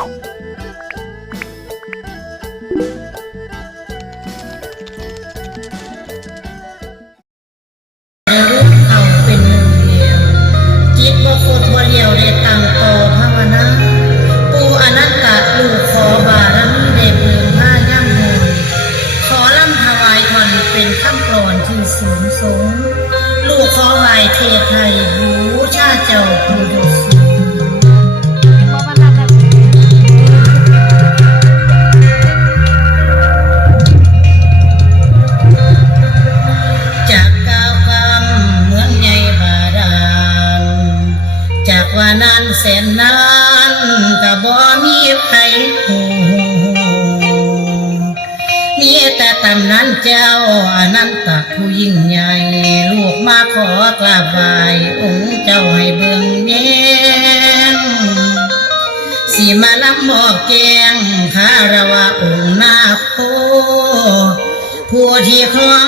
Oh. กราบบายองค์เจ้าให้เบิ่งแยงสีมาลำมอกแกงคารวะองค์นาโคผู้ที่คลอง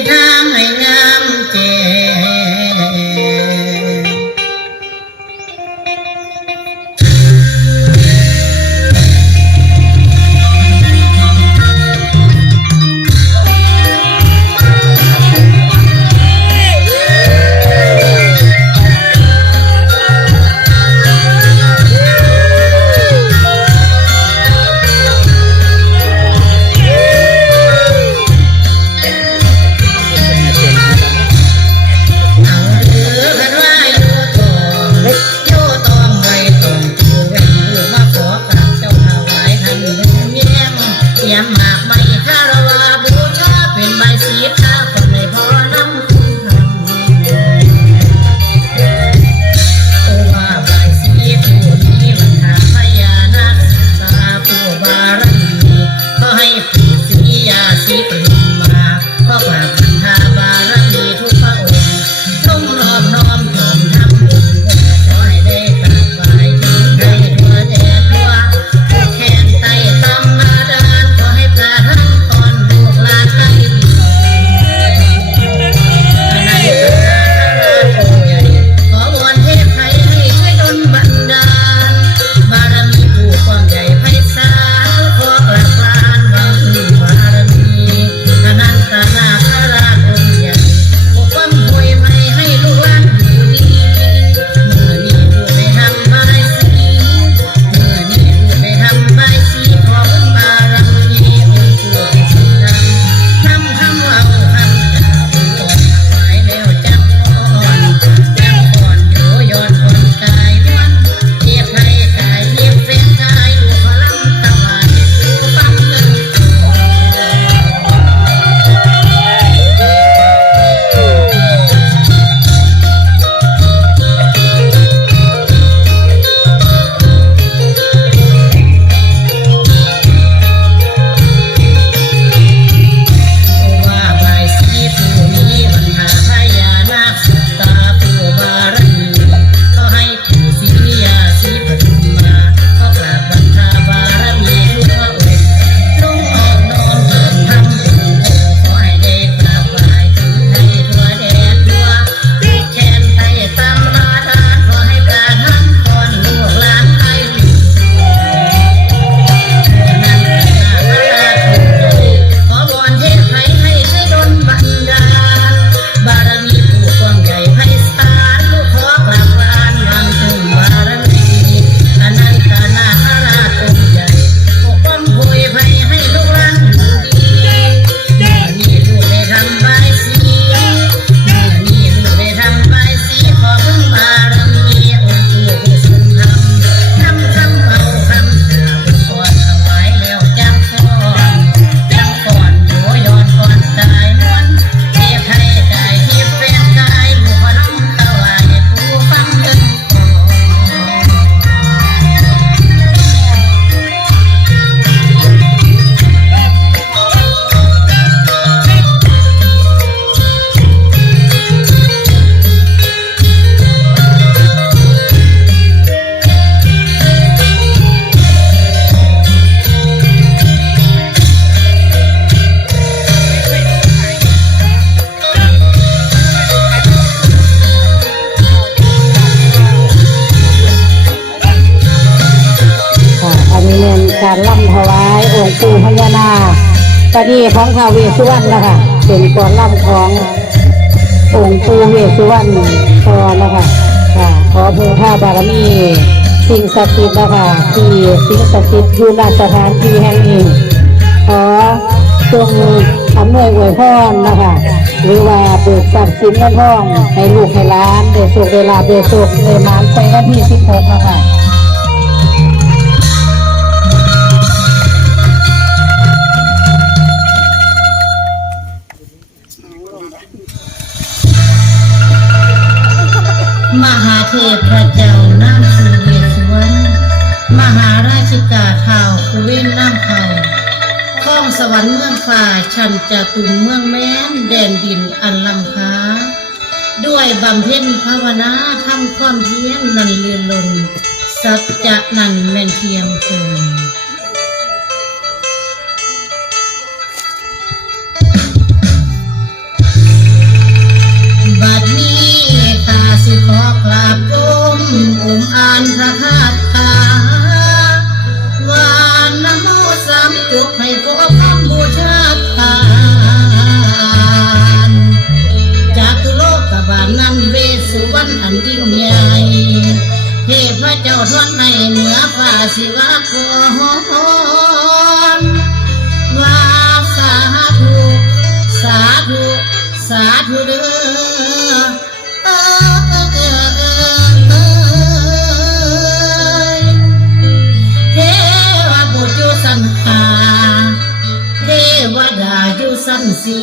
Medha ปู่พญานาคตอนนี้ของท้าวเวสสุวรรณนะคะเป็นก่อนล่ำขององค์ปู่เวสสุวรรณต่อนะคะค่ะขอพึ่งพาบารมีสิ่งศักดิ์สิทธิ์นะคะที่สิ่งศักดิ์สิทธิ์อยู่ณสถานที่แห่งนี้ขอจงอำหน่วยอวยพรนะคะหรือว่าเบิกทรัพย์สินเงินทองให้ลูกให้หล้านได้สุขได้ลาภได้สุขได้หมานไปวันที่สิบหกนะคะ มหาเทพพระเจ้าน้ำสุเวสวรรณมหาราชิกาเท้าคุเวนน้ำเขาข้องสวรรค์เมืองฝ่าชันจะตุมเมืองแม้นแดนดินอันลำค้า ด้วยบำเพ็ญภาวนาทำความเพียรนันเลือนลนสัจจะนันแม่นเทียมคง สิขอกราบก้มอุ้มอ่านพระคาถาวานนะโมสามจบให้ขอคำบูชาทานจากโลกกบาลนั้นเวสุวรรณอันยิ่งใหญ่เทพเจ้าทอนในเหนือฟ้าสิวะกรว่าสาธุ สาธุ สาธุเด้อ สันสี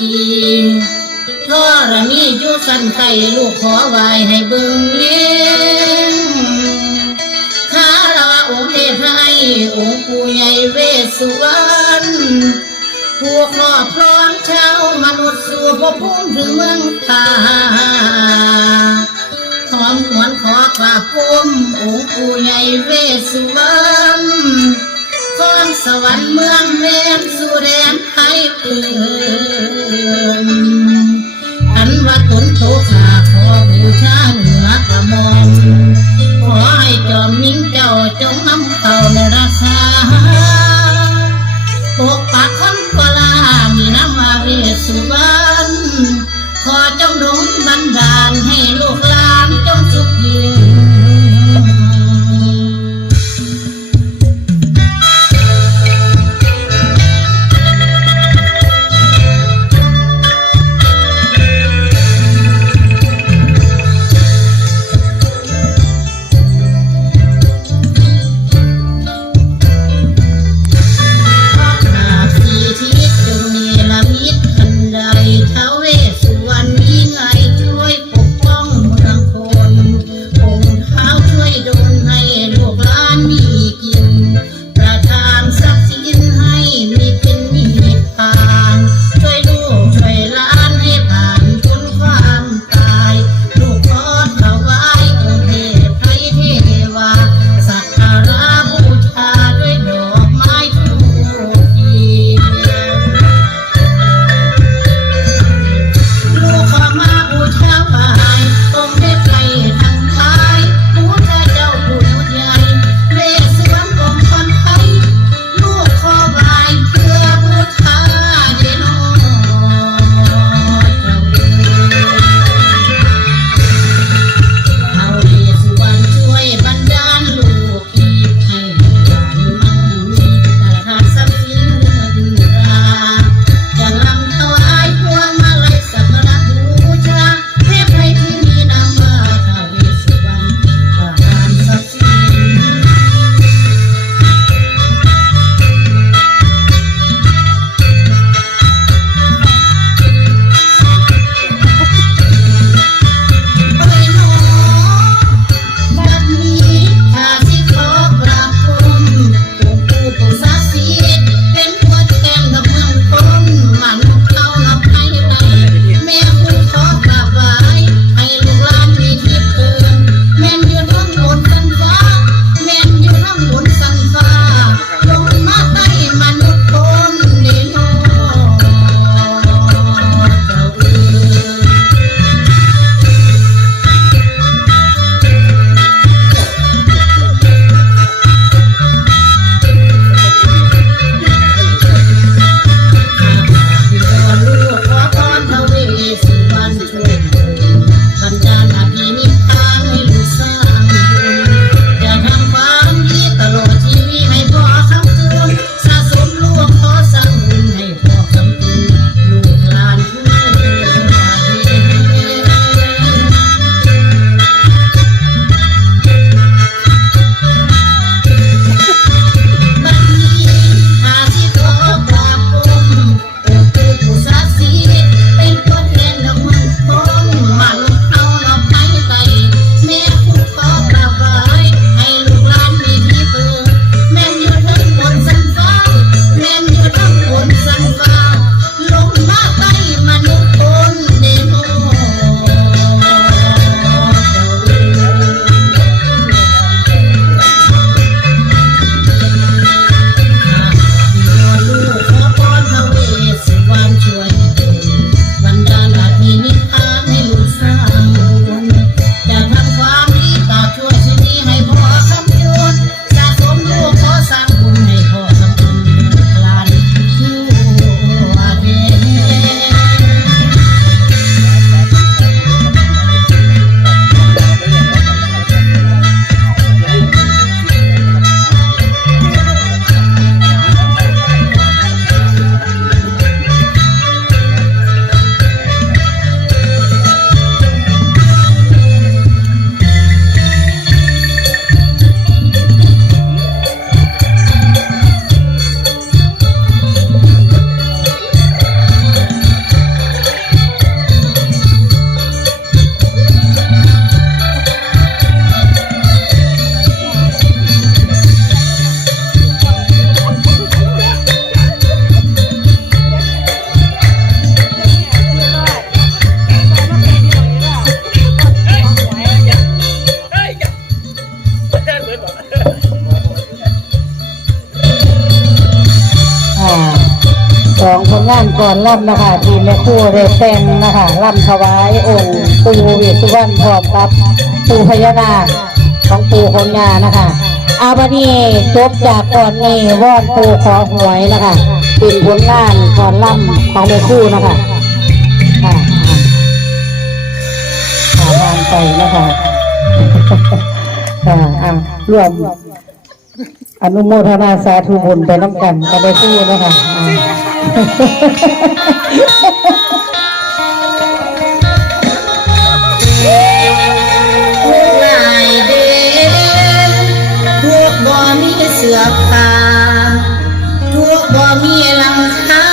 ทอรณีอยู่สันไข่ลูกขอไหวให้เบิ่งเลี้ยงข้าละองค์เทพให้องค์ปู่ใหญ่เวสสุวรรณผู้ครอบครองชาวมนุษย์สู่พภูมิถึงเมืองตาขอมหวนขอกราบภูมิองค์ปู่ใหญ่เวสสุวรรณ ของสวรรค์เมืองเมนสุเดนไทยเปืนอันว่าตนโตขาขอบูชาเหนือกระมอมขอให้จอมมิ่ง ก่อนล่ำนะคะทีแม่คู่เรเซนนะคะล่ำถวายองค์ปู่วิสุวรรณพร้อมกับปู่พญานาคของปู่ของยานะคะอาบันนี้จบจากก่อนนี้วอนปู่ขอหวยนะคะเป็นผลงานก่อนล่ำของแม่คู่นะคะค่ะค่ะผ่านไปนะคะค่ะอะรวมอนุโมทนาสาธุบุญไปน้ำกันกันไปคู่นะคะ หาเดือนพวบ่มีเสือผ้าพวกบ่มีหลังคา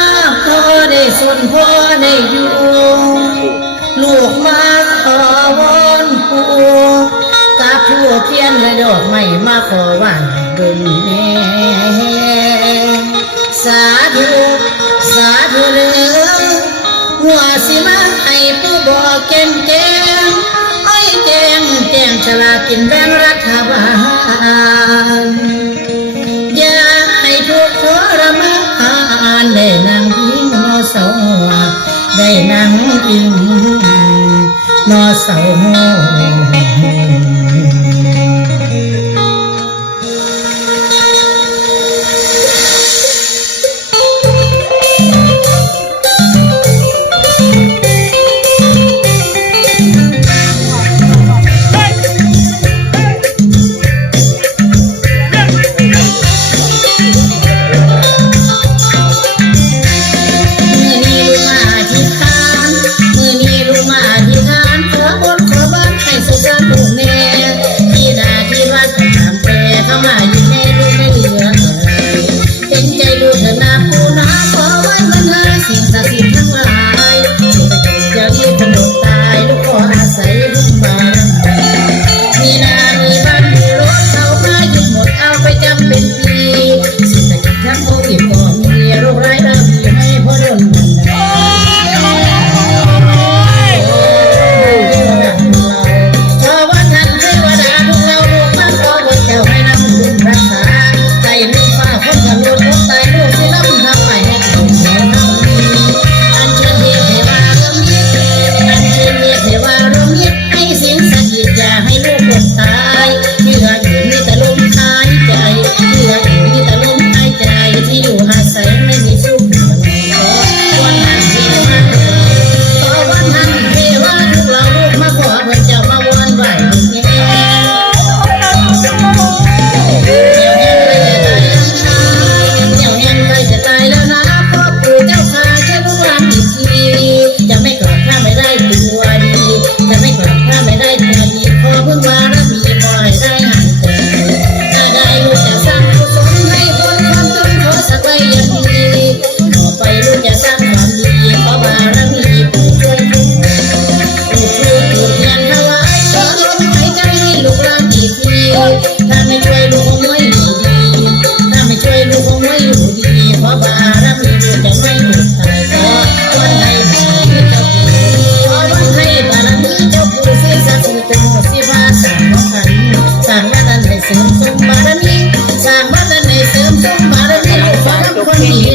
พอได้สนพอได้ยู่ ลูกมาขอวอนปู่กับเทียนแลดอกไม้มาขอวานเบิ่งแน่ บอกแก่งแก้มไอ้เก่งเก้มฉลากินแบ่งรัฐบาลอย่าให้ทุกทรมานได้นางพิงนอเสาได้นางพิงนอเสา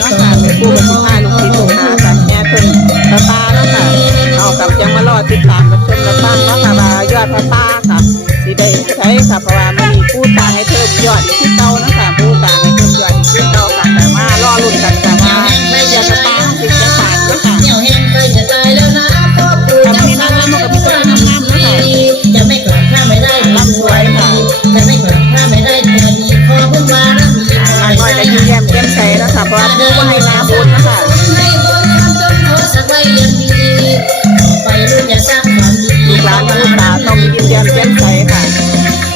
Buenas tardes. สางตาต้องยิ้มแย้มแจ่มใสค่ะ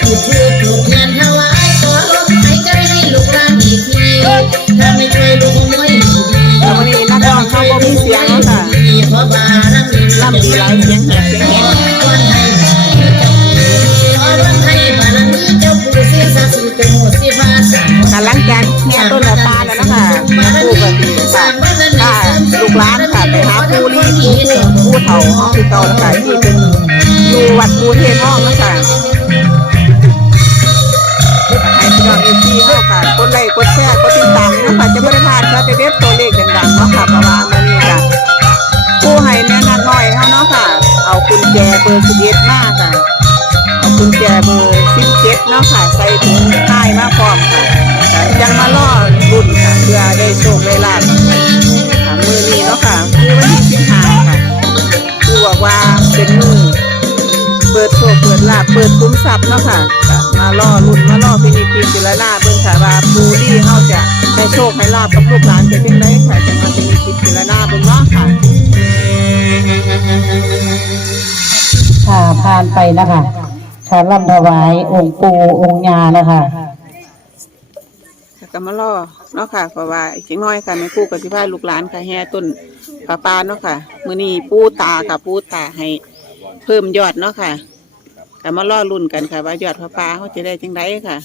จุดทูบจุดเทียนถวายขอลมหายใจให้ลูกลานอีกทีถ้าไม่ช่ยลูกน้อยอยู่ล้วันนี้นักร้องเขาก็มเสียงแล้วค่ะลำางแกงมต้นละตาแล้วนะคะคู่กันดีค่ะลูกลานค่ะไปหาผู้รีผู้ผู้เฒ่าห้องติดต่ล้วค่ะที่เป็นูวัดปูเทนห้องนะจ๊ะ เปิดลาภเปิดคุ้มทรัพย์เนาะค่ะก็มาล่อลุ่นมาล่อพินิจพิจารณาเบิ่งค่ะว่าปูรี่เฮาจะให้โชคให้ลาภกับลูกหลานจะเป็นไดค่ะจังมาพินิจพิจารณาเบิ่งเนาะค่ะค่ะผ่านไปนะคะค่ะร่ำถวายองค์ปู่องค์ยานะคะค่ะก็มาล่อเนาะค่ะเพราะว่าอีกจังน้อยค่ะแม่ปู่กับสิพาลูกหลานค่ะแห่ต้นปลาปาเนาะค่ะ มื้อนี้ปู่ตาค่ะปู่ตาให้เพิ่มยอดเนาะค่ะ ก็มาล่อรุ่นกันค่ะ ว่ายอดปลาปลาเขาจะได้จังไดค่ะ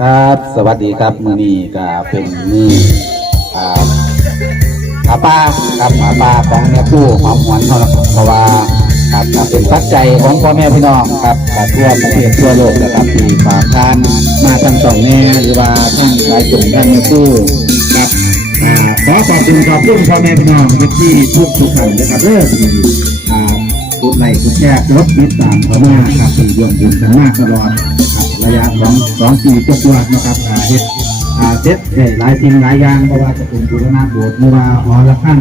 ครับสวัสดีครับมือนี้ก็เป็นมืออ่าหาป้าครับหาป้าของแม่ผู้หอมหวนเขาเพราะว่า ครับเป็นปัจจัยของพ่อแม่พี่น้องครับทั่วประเทศทั่วโลกนะครับที่ฝากทานมาทางสองแม่หรือว่าท่านสายจุ่มท่านแม่ผู้ครับอ่าขอขอบคุณขอบคุณพ่อแม่พี่น้องที่ทุกทุกท่านนะครับเริ่อ่ากดไลค์กดแชร์กดติดตามเขามาครับที่ร่วมบุญกันมาตลอดครับระยะสองสองปีกว่าๆนะครับอ่าเฮ็ดอ่าเซ็ตหลายสิ่งหลายอย่างเพราะว่าจะเป็นบูรณะโบสถ์หรือว่าหอระฆัง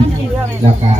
แล้วก็